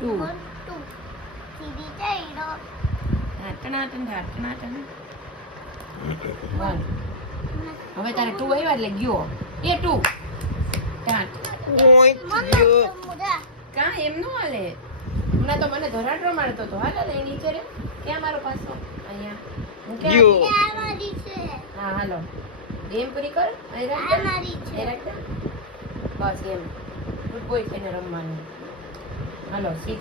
2 1 2 સીધી ચાઈડો ટનાટન 1 હવે તારે 2 આવ્યા એટલે ગયો એ 2 ટાટ કા એમ નો હાલે હમણાં તો મને ધરાડરો મારતો હતો હાલો એ નીચે રે ક્યાં મારો પાછો અહીંયા હું ક્યાં મારી છે હા હાલો ગેમ પૂરી કર અહીં રાખ આ મારી છે એ રાખ બસ એમ ગુડ બોય થઈને રમવાનું હાલો 6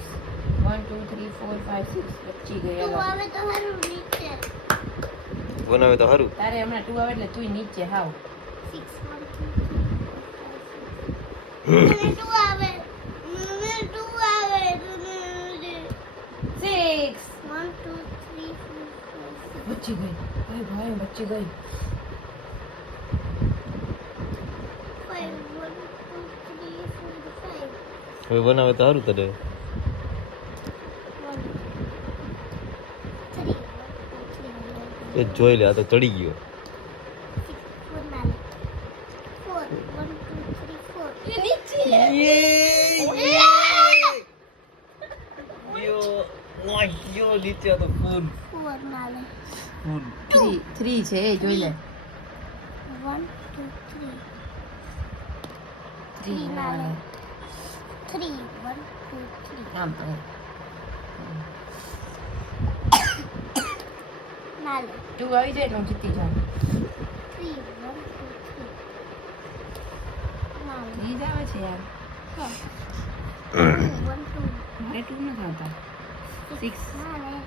1 2 3 4 5 6 બચી ગઈ તું હાલો આવે તો હારું નીચે બનાવે તો સારું તારે હમણાં 2 આવે એટલે તુંય નીચે હાવ 6 1 2 3 આવે 2 આવે 6 1 2 3 4 બચી ગઈ ભાઈ ભાઈ બચી ગઈ 5 1 2 3 4 5 હવે બનાવે તો સારું તને 1 3 એ જોઈ લે આ તો ચડી ગયો 4 1 2 3 4 એ નીચે યો નીચે તો ફૂલ 4 નાલે ફૂલ 3 છે એ જોઈ લે 1 2 3 3 ના લે 3 1 2 3 આમ નાલે 2 આવી જાય એટલે હું જીતી જાઉં 3 1 2 3 નાલે 3 જ આવે છે યાર 1 2 મારે 2 નથી આવતા 6 નાલે